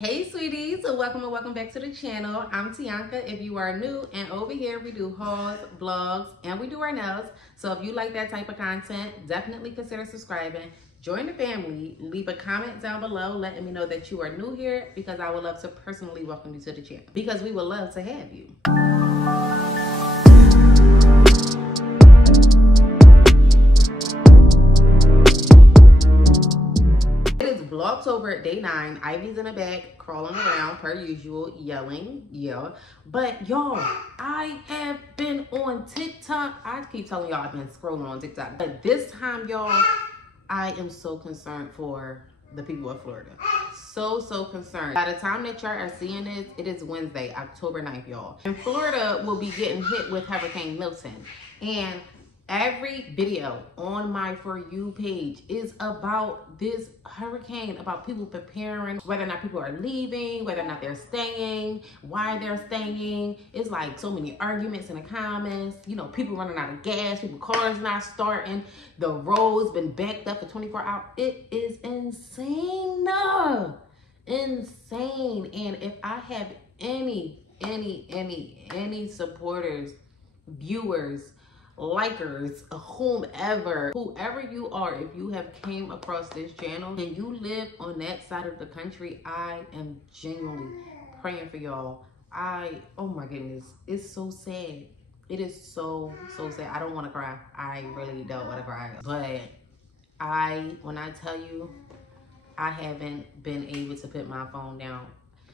Hey sweeties, so welcome and welcome back to the channel. I'm Teaunca if you are new, and over here we do hauls, vlogs, and we do our nails. So if you like that type of content, definitely consider subscribing. Join the family. Leave a comment down below letting me know that you are new here, because I would love to personally welcome you to the channel, because we would love to have you. Vlogtober day 9. Ivy's in the back, crawling around per usual, yelling, yeah. But y'all, I have been on TikTok. I keep telling y'all I've been scrolling on TikTok, but this time, y'all, I am so concerned for the people of Florida. So concerned. By the time that y'all are seeing this, it is Wednesday, October 9th, y'all. And Florida will be getting hit with Hurricane Milton. And every video on my For You page is about this hurricane, about people preparing, whether or not people are leaving, whether or not they're staying, why they're staying. It's like so many arguments in the comments. You know, people running out of gas, people cars not starting, the roads been backed up for 24 hours. It is insane. Insane. And if I have any supporters, viewers, likers, whoever you are, if you have came across this channel and you live on that side of the country, I am genuinely praying for y'all. Oh my goodness, it's so sad. It is so sad. I don't want to cry. I really don't want to cry. But when I tell you, I haven't been able to put my phone down.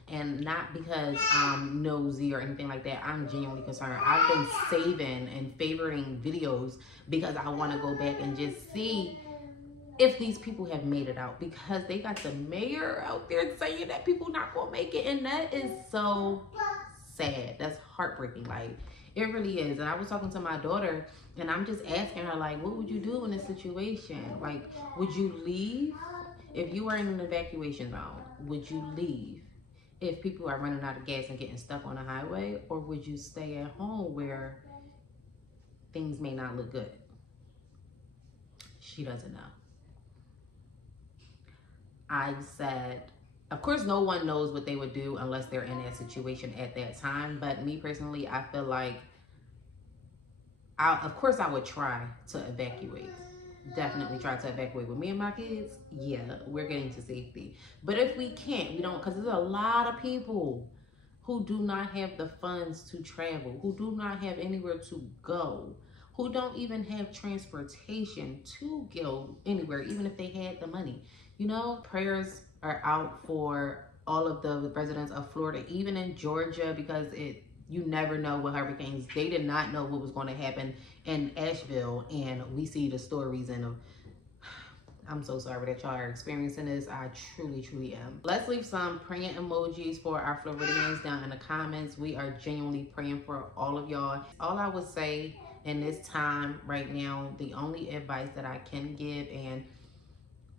And not because I'm nosy or anything like that. I'm genuinely concerned. I've been saving and favoriting videos because I want to go back and just see if these people have made it out. Because they got the mayor out there saying that people not going to make it. And that is so sad. That's heartbreaking. Like, it really is. And I was talking to my daughter, and I'm just asking her, like, what would you do in this situation? Like, would you leave? If you were in an evacuation zone, would you leave if people are running out of gas and getting stuck on the highway? Or would you stay at home where things may not look good? She doesn't know. I said, of course, no one knows what they would do unless they're in that situation at that time. But me personally, I feel like, of course, I would try to evacuate. Definitely try to evacuate. With me and my kids, yeah, we're getting to safety. But if we can't, we don't, because there's a lot of people who do not have the funds to travel, who do not have anywhere to go, who don't even have transportation to go anywhere, even if they had the money. You know, prayers are out for all of the residents of Florida, even in Georgia, because you never know what hurricanes. They did not know what was going to happen in Asheville, and we see the stories, and I'm so sorry that y'all are experiencing this. I truly am. Let's leave some praying emojis for our Floridians down in the comments. We are genuinely praying for all of y'all. All I would say in this time right now, the only advice that I can give, and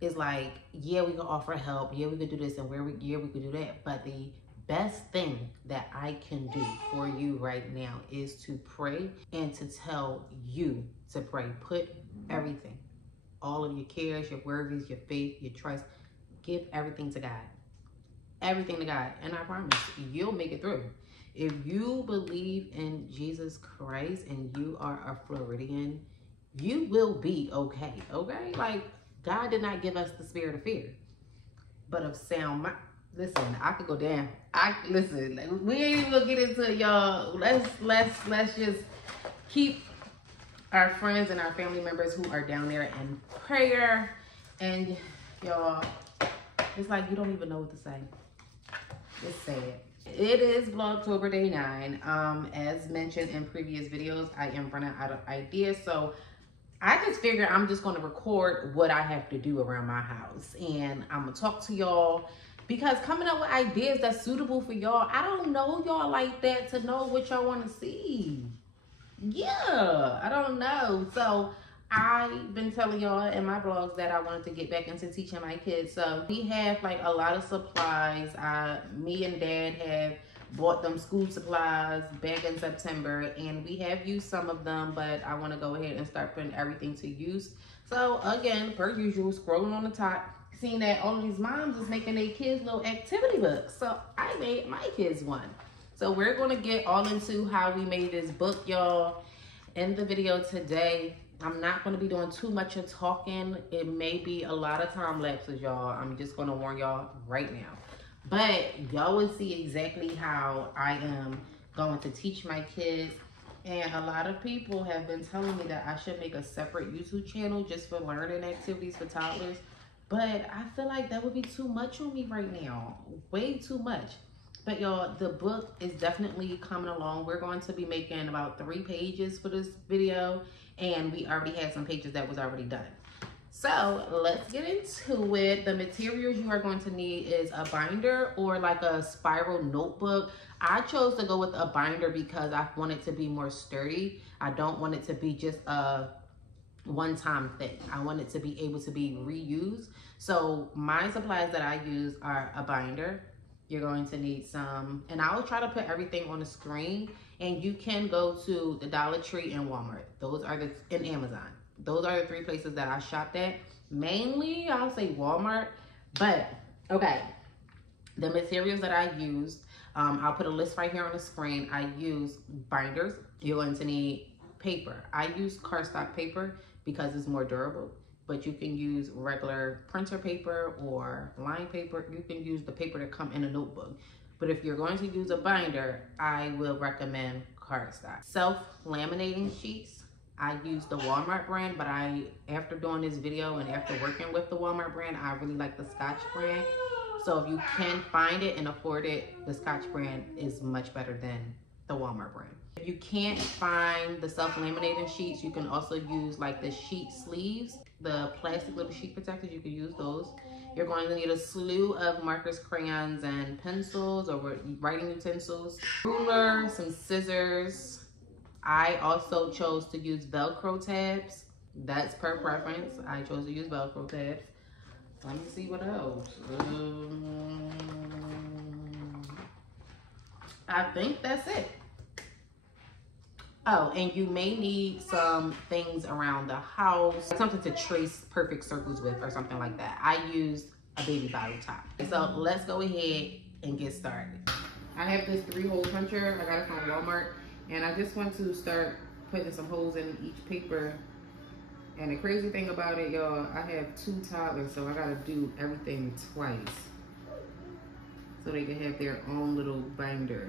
is like, yeah, we can offer help, yeah, we could do this, and yeah, we could do that, but the best thing that I can do for you right now is to pray, and to tell you to pray. Put everything, all of your cares, your worries, your faith, your trust, give everything to God. Everything to God. And I promise you'll make it through. If you believe in Jesus Christ and you are a Floridian, you will be okay. Okay? Like, God did not give us the spirit of fear, but of sound mind. Listen, I could go down. Listen, we ain't even gonna get into it, y'all. Let's just keep our friends and our family members who are down there in prayer. And y'all, it's like you don't even know what to say. It's sad. It is Vlogtober day 9. As mentioned in previous videos, I am running out of ideas, so I just figured I'm just going to record what I have to do around my house, and I'm gonna talk to y'all, because coming up with ideas that's suitable for y'all, I don't know y'all like that to know what y'all want to see. Yeah, I don't know. So I've been telling y'all in my vlogs that I wanted to get back into teaching my kids. So we have like a lot of supplies. Me and Dad have bought them school supplies back in September, and we have used some of them, but I want to go ahead and start putting everything to use. So again, per usual, scrolling on the top, seen that all of these moms is making their kids little activity books. So I made my kids one. So we're gonna get all into how we made this book, y'all, in the video today. I'm not gonna be doing too much of talking. It may be a lot of time lapses, y'all. I'm just gonna warn y'all right now. But y'all will see exactly how I am going to teach my kids. And a lot of people have been telling me that I should make a separate YouTube channel just for learning activities for toddlers. But I feel like that would be too much on me right now. Way too much. But y'all, the book is definitely coming along. We're going to be making about 3 pages for this video. And we already had some pages that was already done. So let's get into it. The materials you are going to need is a binder or like a spiral notebook. I chose to go with a binder because I want it to be more sturdy. I don't want it to be just a one-time thing. I want it to be able to be reused. So my supplies that I use are a binder. You're going to need some, and I will try to put everything on the screen, and you can go to the Dollar Tree and Walmart. Those are in Amazon. Those are the 3 places that I shopped at. Mainly, I'll say Walmart, but okay. The materials that I used, I'll put a list right here on the screen. I use binders. You're going to need paper. I use cardstock paper because it's more durable, but you can use regular printer paper or line paper. You can use the paper that come in a notebook. But if you're going to use a binder, I will recommend cardstock. Self-laminating sheets. I use the Walmart brand, but after doing this video and after working with the Walmart brand, I really like the Scotch brand. So if you can find it and afford it, the Scotch brand is much better than the Walmart brand. If you can't find the self-laminating sheets, you can also use like the sheet sleeves, the plastic little sheet protectors. You can use those. You're going to need a slew of markers, crayons, and pencils or writing utensils, ruler, some scissors. I also chose to use Velcro tabs. That's per preference. I chose to use Velcro tabs. Let me see what else. I think that's it. Oh, and you may need some things around the house, something to trace perfect circles with or something like that. I used a baby bottle top. So let's go ahead and get started. I have this 3-hole puncher. I got it from Walmart. And I just want to start putting some holes in each paper. And the crazy thing about it, y'all, I have 2 toddlers, so I gotta do everything twice. So they can have their own little binder.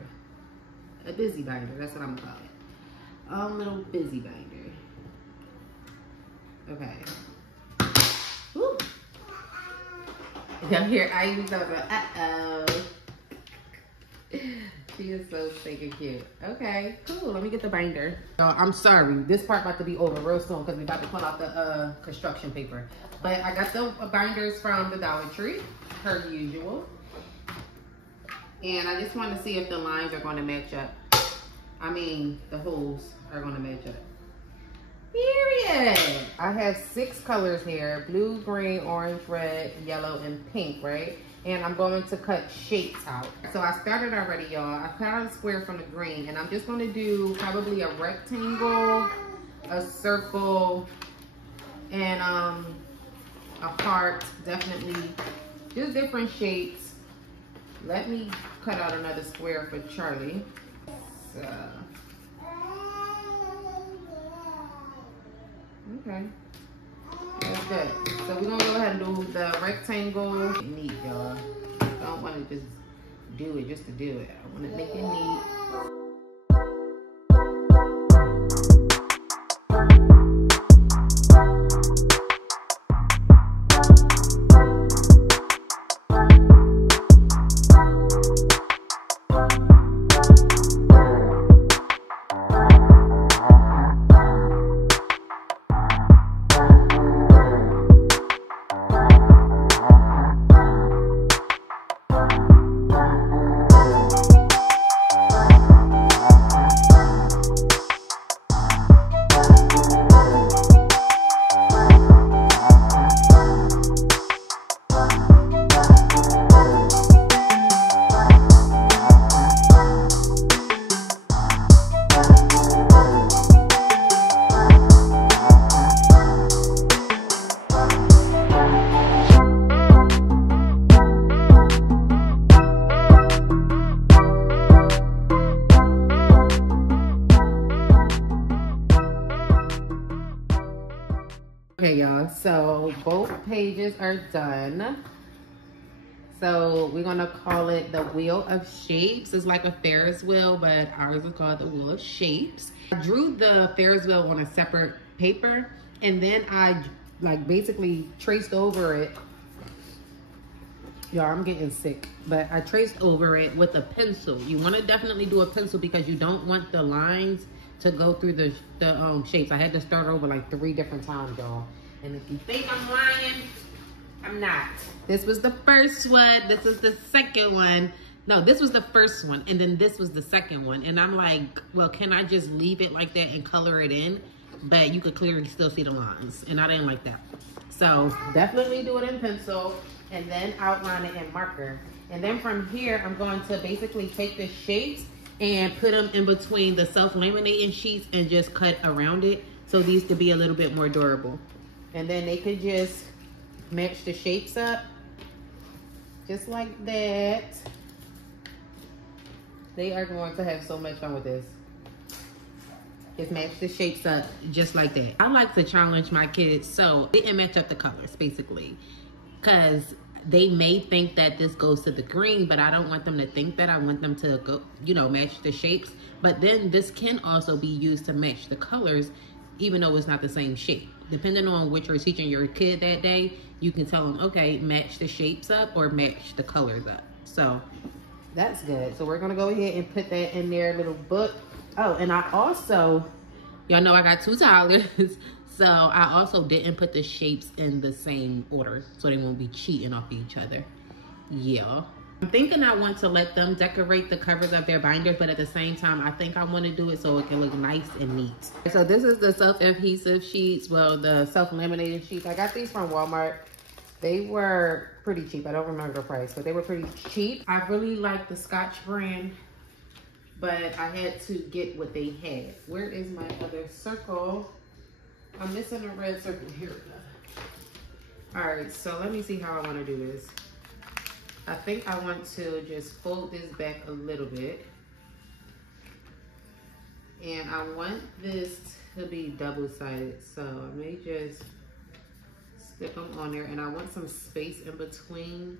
A busy binder, that's what I'm gonna call it. A little busy binder. Okay. Woo. Now here, I use those, uh-oh. She is so stinking cute. Okay, cool. Let me get the binder. I'm sorry. This part about to be over real soon because we about to pull out the construction paper. But I got the binders from the Dollar Tree, per usual. And I just want to see if the lines are going to match up. I mean, the holes are going to match up. Period. I have 6 colors here. Blue, green, orange, red, yellow, and pink, right? And I'm going to cut shapes out. So I started already, y'all. I cut out a square from the green, and I'm just going to do probably a rectangle, a circle, and a heart, definitely. Just different shapes. Let me cut out another square for Charlie. So, okay. That's good. So we're gonna go ahead and do the rectangle. Neat, y'all. I don't want to just do it just to do it. I want to make it neat. So both pages are done. So we're gonna call it the Wheel of Shapes. It's like a Ferris wheel, but ours is called the Wheel of Shapes. I drew the Ferris wheel on a separate paper, and then I like basically traced over it. Y'all, I'm getting sick, but I traced over it with a pencil. You want to definitely do a pencil because you don't want the lines to go through the shapes. I had to start over like 3 different times, y'all. And if you think I'm lying, I'm not. This was the first one. This was the second one. No, this was the first one, and then this was the second one. And I'm like, well, can I just leave it like that and color it in? But you could clearly still see the lines, and I didn't like that. So definitely do it in pencil, and then outline it in marker. And then from here, I'm going to basically take the shapes and put them in between the self-laminating sheets and just cut around it. So these could be a little bit more durable. And then they could just match the shapes up. Just like that. They are going to have so much fun with this. Just match the shapes up just like that. I like to challenge my kids so they can match up the colors basically. Because they may think that this goes to the green, but I don't want them to think that. I want them to go, you know, match the shapes. But then this can also be used to match the colors, even though it's not the same shape. Depending on what you're teaching your kid that day, you can tell them, okay, match the shapes up or match the colors up. So that's good. So we're gonna go ahead and put that in their little book. Oh, and I also, y'all know I got 2 toddlers. So I also didn't put the shapes in the same order so they won't be cheating off each other. Yeah. I'm thinking I want to let them decorate the covers of their binders, but at the same time, I think I want to do it so it can look nice and neat. So this is the self-adhesive sheets, well, the self-laminated sheets. I got these from Walmart. They were pretty cheap. I don't remember the price, but they were pretty cheap. I really like the Scotch brand, but I had to get what they had. Where is my other circle? I'm missing a red circle. Here we go. All right, so let me see how I want to do this. I think I want to just fold this back a little bit. And I want this to be double-sided. So I may just stick them on there. And I want some space in between.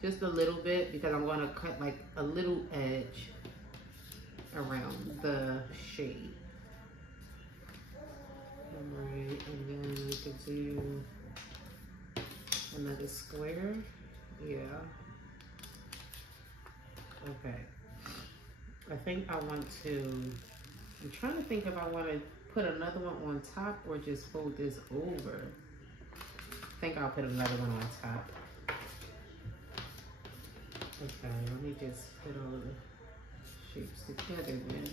Just a little bit, because I'm going to cut like a little edge around the shade. All right, and then we could do another square. Yeah. Okay. I think I want to, I'm trying to think if I want to put another one on top or just fold this over. I think I'll put another one on top. Okay, let me just put all of the shapes together then.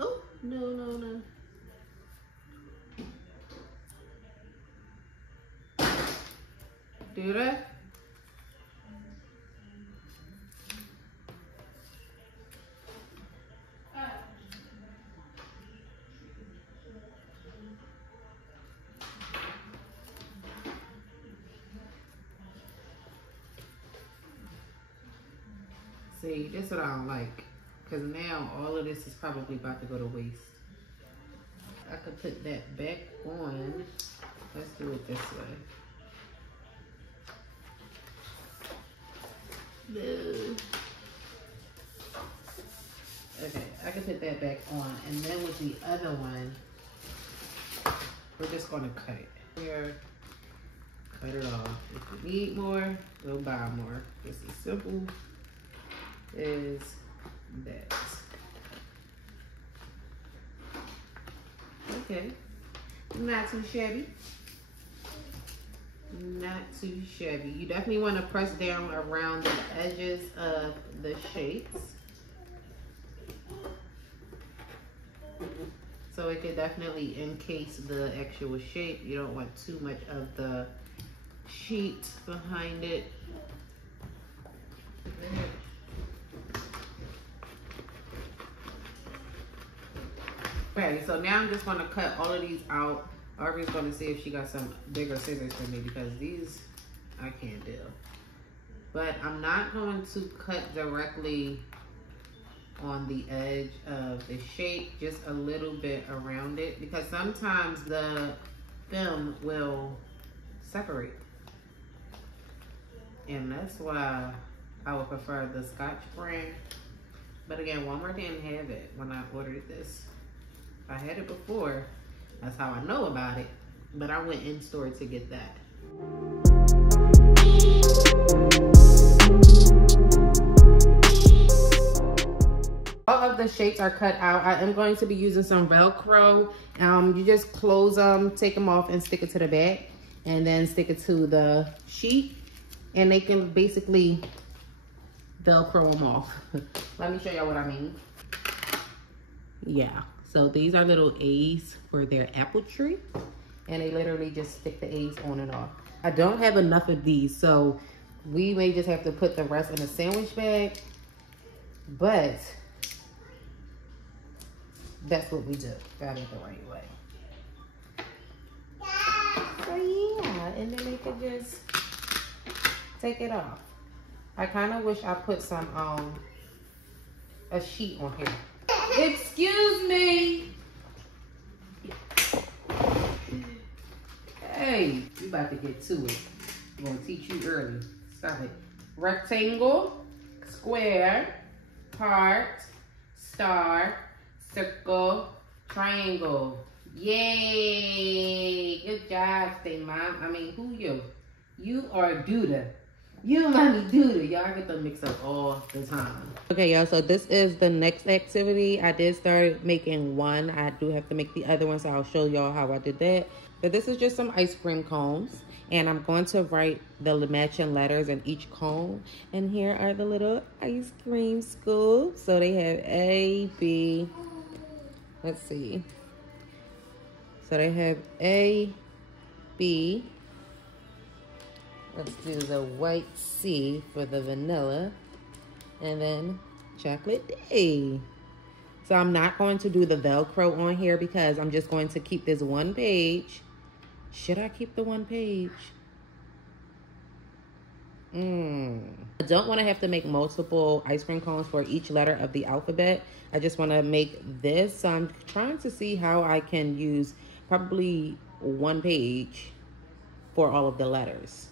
Oh, no. Do that. See, this is what I don't like. Because now all of this is probably about to go to waste. I could put that back on. Let's do it this way. Okay, I can put that back on. And then with the other one, we're just going to cut it. Here, cut it off. If you need more, go buy more. It's as simple as that. Okay, not too shabby. Not too shabby. You definitely want to press down around the edges of the shapes. So it could definitely encase the actual shape. You don't want too much of the sheet behind it. Okay, so now I'm just going to cut all of these out. Aubrey's going to see if she got some bigger scissors for me because these I can't do. But I'm not going to cut directly on the edge of the shape, just a little bit around it, because sometimes the film will separate. And that's why I would prefer the Scotch brand. But again, Walmart didn't have it when I ordered this. I had it before. That's how I know about it. But I went in store to get that. All of the shapes are cut out. I am going to be using some Velcro. You just close them, take them off, and stick it to the back. And then stick it to the sheet. And they can basically Velcro them off. Let me show y'all what I mean. Yeah, so these are little A's for their apple tree. And they literally just stick the A's on and off. I don't have enough of these, so we may just have to put the rest in a sandwich bag. But that's what we do. Got it the right way. So yeah, and then they could just take it off. I kind of wish I put some a sheet on here. Excuse me. Hey, we about to get to it. I'm gonna teach you early. Stop it. Rectangle, square, heart, star, circle, triangle. Yay! Good job, stay mom. I mean, who you? You are Duda. You mommy Duda. Y'all get them mixed up all the time. Okay, y'all, so this is the next activity. I did start making one. I do have to make the other one, so I'll show y'all how I did that. But this is just some ice cream cones. And I'm going to write the matching letters in each cone. And here are the little ice cream scoops. So they have A, B. Let's see. So they have A, B. Let's do the white C for the vanilla. And then chocolate D. So I'm not going to do the Velcro on here because I'm just going to keep this one page. Should I keep the one page? I don't want to have to make multiple ice cream cones for each letter of the alphabet. I just want to make this. So I'm trying to see how I can use probably one page for all of the letters.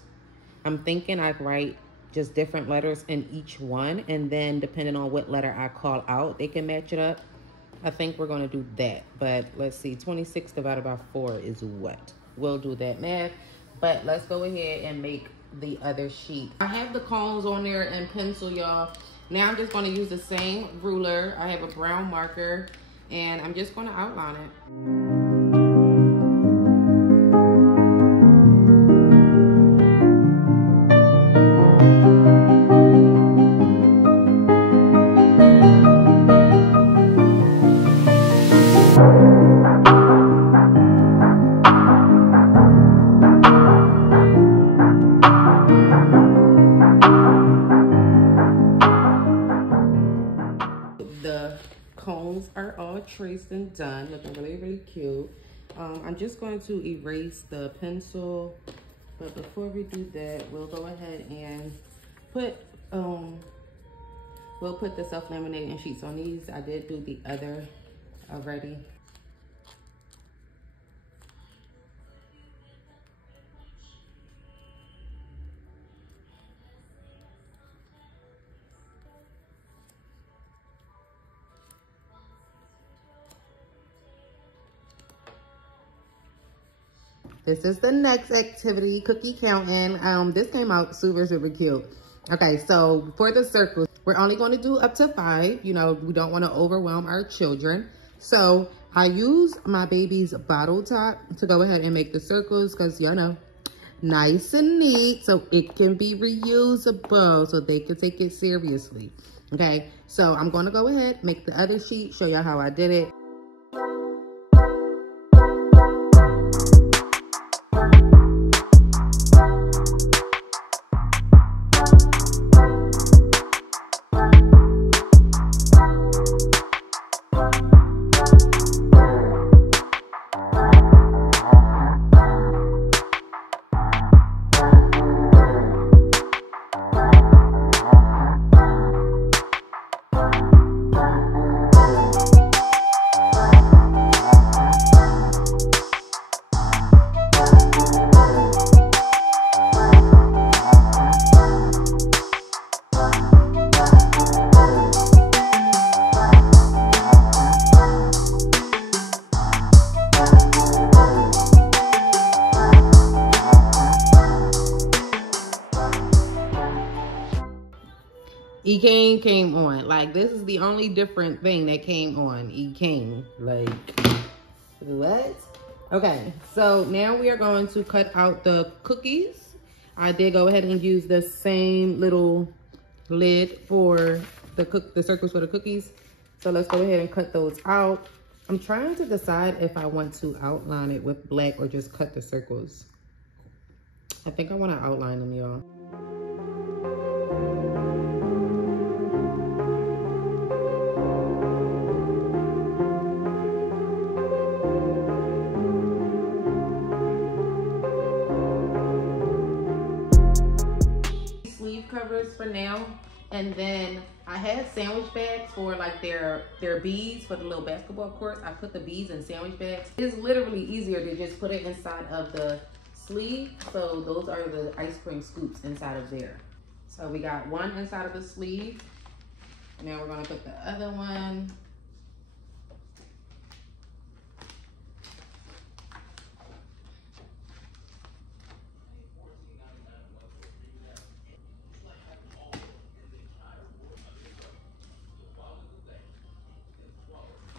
I'm thinking I'd write just different letters in each one, and then depending on what letter I call out, they can match it up. I think we're going to do that. But let's see, 26 divided by 4 is what? We'll do that math. But let's go ahead and make the other sheet. I have the cones on there in pencil, y'all. Now I'm just going to use the same ruler. I have a brown marker, and I'm just going to outline it. Traced and done, looking really, really cute. I'm just going to erase the pencil, but before we do that, we'll go ahead and put we'll put the self-laminating sheets on these. I did do the other already. This is the next activity, cookie counting. This came out super, super cute. Okay, so for the circles, we're only going to do up to 5. You know, we don't want to overwhelm our children. So I use my baby's bottle top to go ahead and make the circles because, you know, nice and neat so it can be reusable so they can take it seriously. Okay, so I'm going to go ahead, make the other sheet, show y'all how I did it. E-King came on. Like, this is the only different thing that came on. E-King. Like, what? Okay, so now we are going to cut out the cookies. I did go ahead and use the same little lid for the circles for the cookies. So let's go ahead and cut those out. I'm trying to decide if I want to outline it with black or just cut the circles. I think I want to outline them, y'all. Sleeve covers for now. And then I had sandwich bags for like their beads for the little basketball courts. I put the beads in sandwich bags. It's literally easier to just put it inside of the sleeve. So those are the ice cream scoops inside of there. So we got one inside of the sleeve. Now we're gonna put the other one.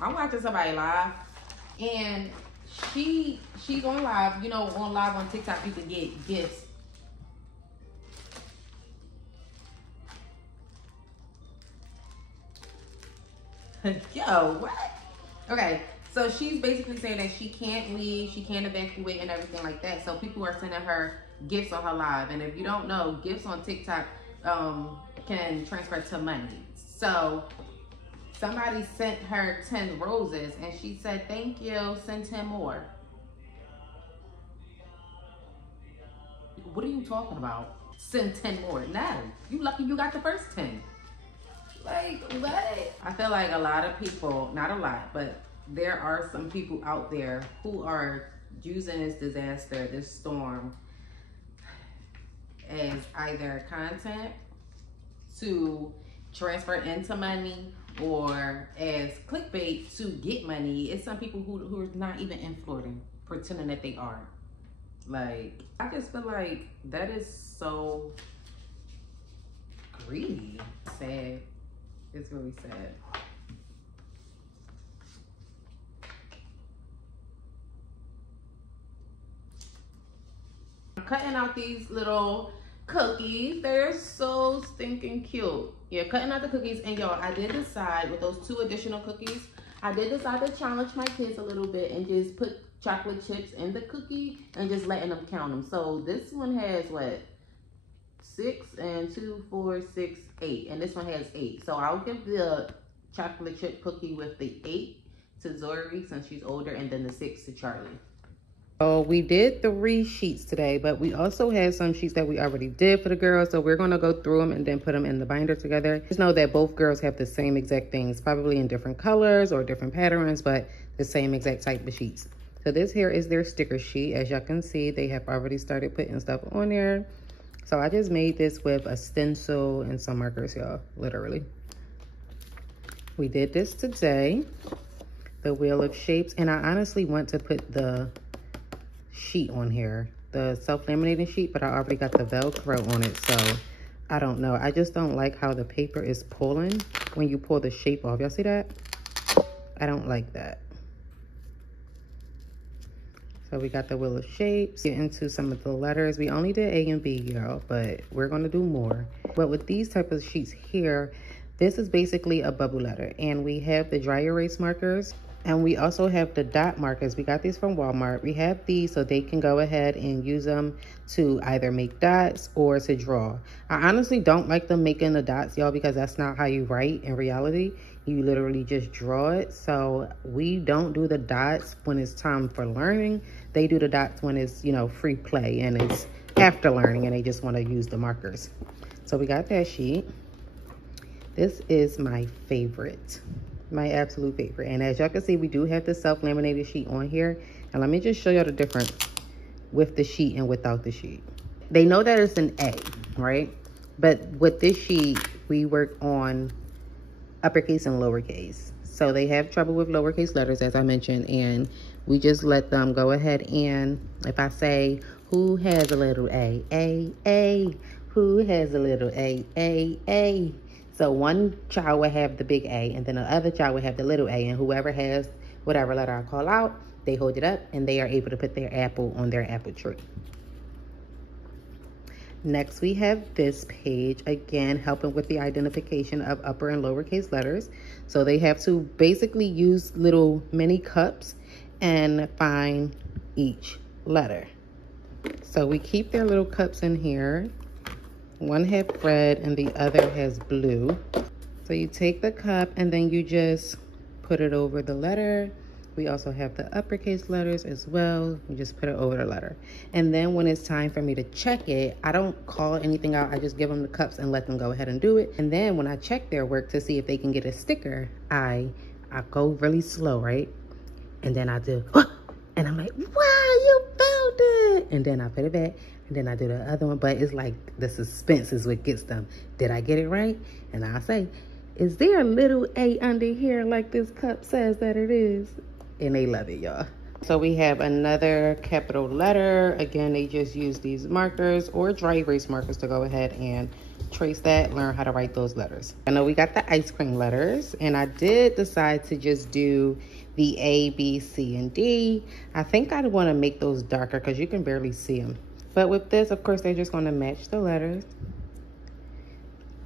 I'm watching somebody live, and she's on live. You know, on live on TikTok, you can get gifts. Yo, what? Okay, so she's basically saying that she can't leave, she can't evacuate and everything like that. So people are sending her gifts on her live. And if you don't know, gifts on TikTok can transfer to money. So somebody sent her 10 roses and she said, thank you, send 10 more. What are you talking about? Send 10 more. No, you lucky you got the first 10. Like, what? I feel like a lot of people, not a lot, but there are some people out there who are using this disaster, this storm, as either content to transfer into money or as clickbait to get money. It's some people who are not even in Florida pretending that they are. Like, I just feel like that is so greedy. Sad. It's really sad. I'm cutting out these little cookies. They're so stinking cute. Yeah, cutting out the cookies. And y'all, I did decide with those 2 additional cookies, I did decide to challenge my kids a little bit and just put chocolate chips in the cookie and just letting them count them. So this one has what? 6 and 2, 4, 6, 8. And this one has 8. So I'll give the chocolate chip cookie with the 8 to Zori since she's older, and then the 6 to Charlie. So we did 3 sheets today, but we also had some sheets that we already did for the girls. So we're going to go through them and then put them in the binder together. Just know that both girls have the same exact things, probably in different colors or different patterns, but the same exact type of sheets. So this here is their sticker sheet. As y'all can see, they have already started putting stuff on there. So I just made this with a stencil and some markers, y'all, literally. We did this today, the wheel of shapes. And I honestly want to put the sheet on here, the self-laminating sheet, but I already got the Velcro on it. So I don't know. I just don't like how the paper is pulling when you pull the shape off. Y'all see that? I don't like that. So we got the wheel of shapes. Get into some of the letters. We only did A and B, y'all, but we're going to do more. But with these type of sheets here, this is basically a bubble letter. And we have the dry erase markers. And we also have the dot markers. We got these from Walmart. We have these so they can go ahead and use them to either make dots or to draw. I honestly don't like them making the dots, y'all, because that's not how you write in reality. You literally just draw it. So we don't do the dots when it's time for learning. They do the dots when it's, you know, free play and it's after learning and they just want to use the markers. So we got that sheet. This is my favorite. My absolute favorite. And as y'all can see, we do have the self-laminated sheet on here. And let me just show y'all the difference with the sheet and without the sheet. They know that it's an A, right? But with this sheet, we work on uppercase and lowercase. So they have trouble with lowercase letters, as I mentioned, and we just let them go ahead and, if I say, who has a little A? A, A. Who has a little A? A, A. So So one child would have the big A, and then the other child would have the little A, and whoever has whatever letter I call out, they hold it up, and they are able to put their apple on their apple tree. Next, we have this page, again, helping with the identification of upper and lowercase letters. So they have to basically use little mini cups and find each letter. So we keep their little cups in here. One has red and the other has blue. So you take the cup and then you just put it over the letter. We also have the uppercase letters as well. You just put it over the letter. And then when it's time for me to check it, I don't call anything out. I just give them the cups and let them go ahead and do it. And then when I check their work to see if they can get a sticker, I go really slow, right? And then I do, and I'm like, wow, you found it. And then I put it back. And then I do the other one. But it's like the suspense is what gets them. Did I get it right? And I'll say, is there a little A under here like this cup says that it is? And they love it, y'all. So we have another capital letter. Again, they just use these markers or dry erase markers to go ahead and trace that, learn how to write those letters. I know we got the ice cream letters, and I did decide to just do the A, B, C, and D. I think I want to make those darker because you can barely see them. But with this, of course, they're just going to match the letters.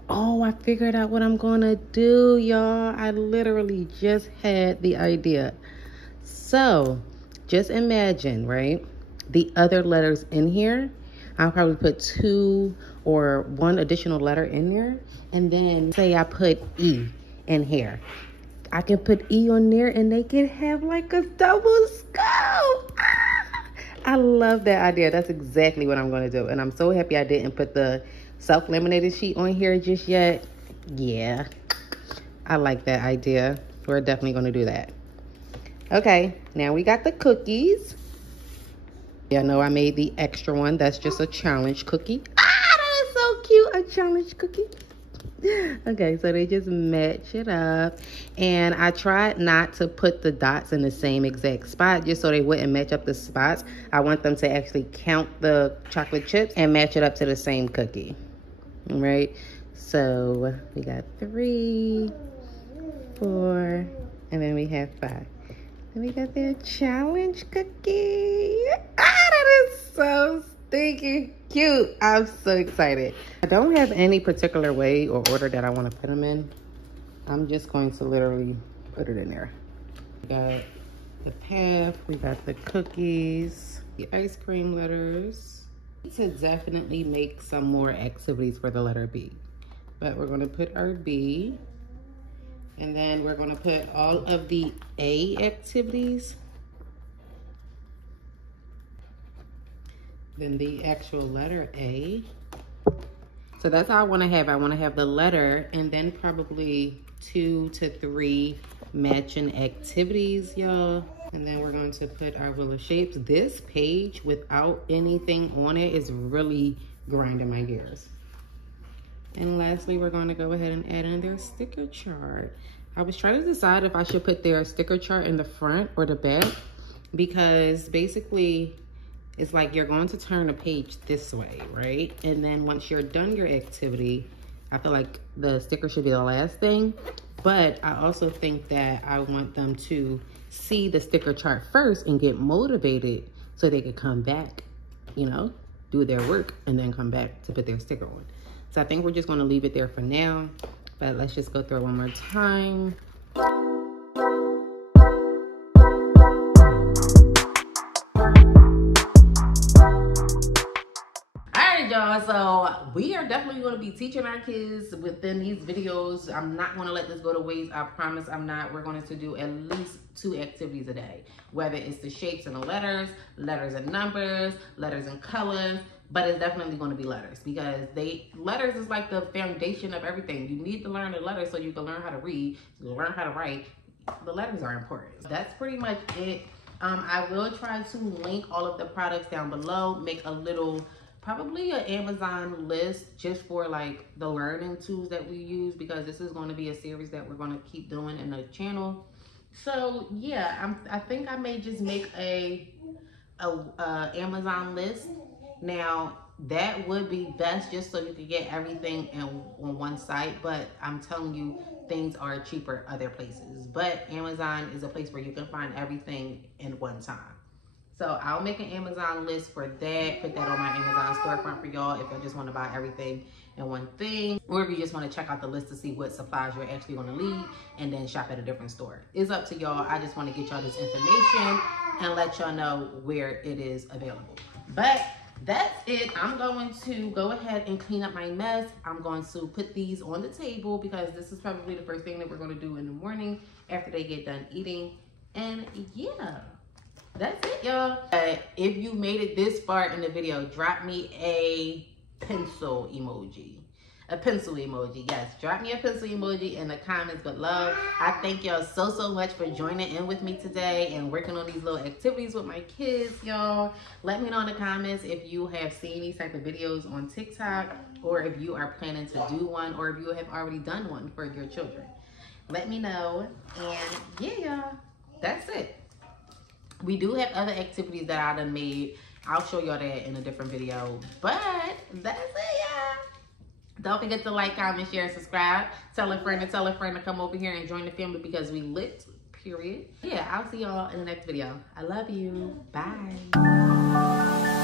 Oh, I figured out what I'm going to do, y'all. I literally just had the idea. So just imagine, right, the other letters in here. I'll probably put 2 or 1 additional letter in there. And then say I put E in here. I can put E on there and they can have like a double scope. I love that idea. That's exactly what I'm going to do. And I'm so happy I didn't put the self-laminated sheet on here just yet. Yeah, I like that idea. We're definitely going to do that. Okay, now we got the cookies. Yeah, no, I made the extra one. That's just a challenge cookie. Ah, that is so cute, a challenge cookie. Okay, so they just match it up. And I tried not to put the dots in the same exact spot just so they wouldn't match up the spots. I want them to actually count the chocolate chips and match it up to the same cookie. All right, so we got 3, 4, and then we have 5. And we got their challenge cookie. Ah, that is so stinky cute. I'm so excited. I don't have any particular way or order that I want to put them in. I'm just going to literally put it in there. We got the path, we got the cookies, the ice cream letters. To definitely make some more activities for the letter B. But we're going to put our B. And then we're going to put all of the A activities. Then the actual letter A. So that's how I want to have. I want to have the letter and then probably 2 to 3 matching activities, y'all. And then we're going to put our wheel of shapes. This page without anything on it is really grinding my gears. And lastly, we're going to go ahead and add in their sticker chart. I was trying to decide if I should put their sticker chart in the front or the back, because basically it's like you're going to turn the page this way, right? And then once you're done your activity, I feel like the sticker should be the last thing. But I also think that I want them to see the sticker chart first and get motivated so they could come back, you know, do their work and then come back to put their sticker on. So I think we're just going to leave it there for now, but let's just go through it one more time. Alright, y'all, so we are definitely going to be teaching our kids within these videos. I'm not going to let this go to waste. I promise I'm not. We're going to do at least 2 activities a day, whether it's the shapes and the letters, letters and numbers, letters and colors. But it's definitely going to be letters, because letters is like the foundation of everything. You need to learn the letters so you can learn how to read, so you learn how to write. The letters are important. That's pretty much it. I will try to link all of the products down below, make a little, probably an Amazon list just for like the learning tools that we use, because this is going to be a series that we're going to keep doing in the channel. So yeah, I think I may just make a Amazon list. Now, that would be best, just so you can get everything on one site. But I'm telling you, things are cheaper other places. But Amazon is a place where you can find everything in one time. So I'll make an Amazon list for that, put that on my Amazon storefront for y'all if you just want to buy everything in one thing, or if you just want to check out the list to see what supplies you're actually going to need and then shop at a different store. It's up to y'all. I just want to get y'all this information and let y'all know where it is available. But that's it. I'm going to go ahead and clean up my mess. I'm going to put these on the table because this is probably the first thing that we're going to do in the morning after they get done eating. And yeah, that's it, y'all. If you made it this far in the video, drop me a pencil emoji. A pencil emoji, yes. Drop me a pencil emoji in the comments below. I thank y'all so much for joining in with me today and working on these little activities with my kids, y'all. Let me know in the comments if you have seen these type of videos on TikTok, or if you are planning to do one, or if you have already done one for your children. Let me know. And yeah, y'all, that's it. We do have other activities that I done made. I'll show y'all that in a different video. But that's it, y'all. Don't forget to like, comment, share, and subscribe. Tell a friend to come over here and join the family because we lit, period. Yeah, I'll see y'all in the next video. I love you. Bye.